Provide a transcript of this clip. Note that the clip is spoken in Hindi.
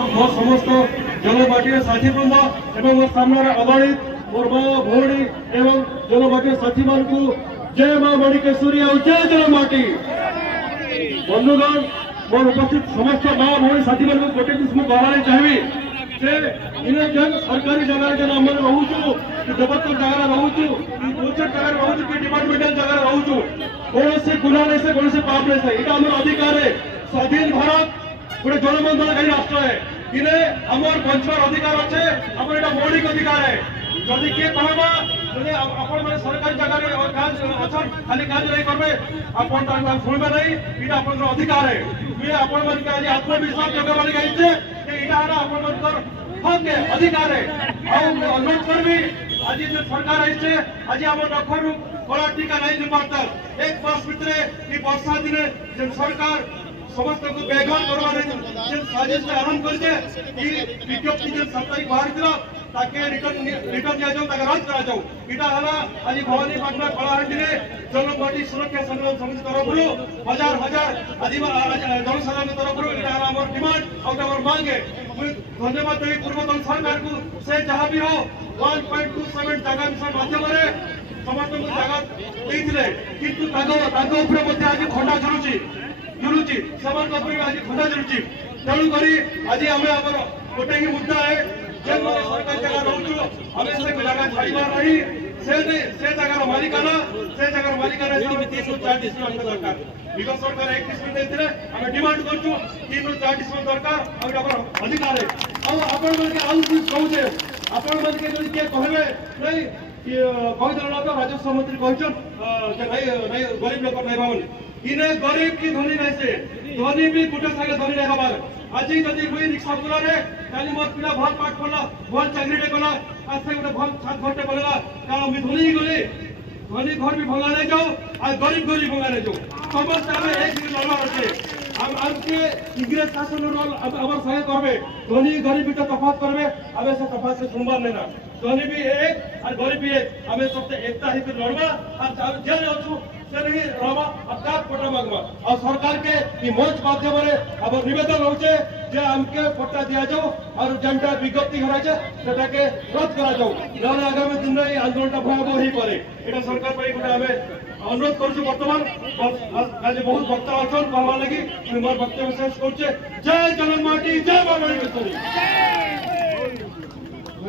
समस्त जलमाटी साथी बृंद एवं मोर सामने अगणित मोर माँ भौणी एवं जलमाटी साथी मान को जय माँ मणिकेश्वरी और जय जलमाटी। बंधुगण मोर उपस्थित समस्त माँ भौणी साथी मान को गोटे जिस कहना चाहिए जे इन जन सरकारी जगह जन आम रोचु देवत्व जगह रोचु प्रोजेक्ट जगह रोचु कि डिपार्टमेंटल जगह रोचु कौन से गुना नहीं से कौन से पाप नहीं से यहाँ आम अधिकार है। स्वाधीन भारत गोटे जनमंडलकारी राष्ट्र है इने आमर बंचवार अधिकार अच्छे आम यहाँ मौलिक अधिकार है। जदि किए कहबा आपण मैंने सरकारी जगह खाली काज नहीं करेंगे आप शुणवे नहीं ये आप अधिकार है। ये आपण मान आज आत्मविश्वास जगह गाइचे हक है अधिकार है। अनुरोध करबी आज जो सरकार आई आज आम नखर कला टीका नहीं पार्ता एक वर्ष भितर वर्षा दिने जो सरकार समस्त को बेघर करवाने साजिश आरंभ करके विज्ञप्ति जो साप्ताहिक बाहर ताके रिटर्न दिया जाऊ रद्द करा जाऊ इटा हला आज भवानीपाटना कलाहांडी रे जलमाटी सुरक्षा संग्राम समिति तरफ हजार हजार आदिवासी जनसाधारण तरफ इटा हला हमर डिमांड और हमर मांग है। धन्यवाद देवी पूर्वतन सरकार को से जहां भी हो 1.27 जगह मिशन माध्यम रे समस्त को जगह देइथिले किंतु तागो ऊपर मध्ये आज खंडा जुरुची समान ऊपर आज खंडा जुरुची तेणु करी आज हमें हमर गोटे ही मुद्दा है जब सरकार जगह रोचु हमें से जगह छाड़ीबार नहीं से जगह मालिकाना दरकार विगत सरकार 21 मिनट देथिले हमें डिमांड करछु 3 ରୁ 4 डिसमिल दरकार और हमर अधिकार है। और आपण मन के आउ कुछ कहूचे आपण मन के जदि के कहबे नहीं कहि देला तो राजस्व मंत्री कहछन जे नहीं गरीब लोक नहीं बावन इने गरीब की धनी नहीं से धनी भी गुटे सागे धनी नहीं हबार आज जदि मुई रिक्शा चलारे काली मोर पिला भल पाठ पढ़ला भल चाकरीटे कला आज से गोटे भल छात घरटे बनला कारण मुई धनी ही गली धनी घर भी भंगा नहीं जाओ और गरीब भंगा नहीं जाओ समस्त आम एक लड़ार अच्छे आमके इंग्रेज शासन रोल आम संगे करबे धनी गरीब तो तफात करबे आम से तफात से सुनबार लेना धनी भी एक और गरीब भी एक आम सब एकता ही लड़वा और जेल अच्छु से नहीं रहबा अब पट्टा मांगवा और सरकार के मंच माध्यम अब निवेदन होचे जे हमके पट्टा दिया जाओ और जेनटा विज्ञप्ति कराचे सेटा के रद्द करा जाओ नले आगामी दिन रे आंदोलन भयावह ही पड़े एटा सरकार पे गोटे आमे अनुरोध करूछु। वर्तमान आज बहुत वक्ता अछन कहवा लगी मोर वक्तव्य शेष करछे। जय जलमाटी जय माँ मणिकेश्वरी।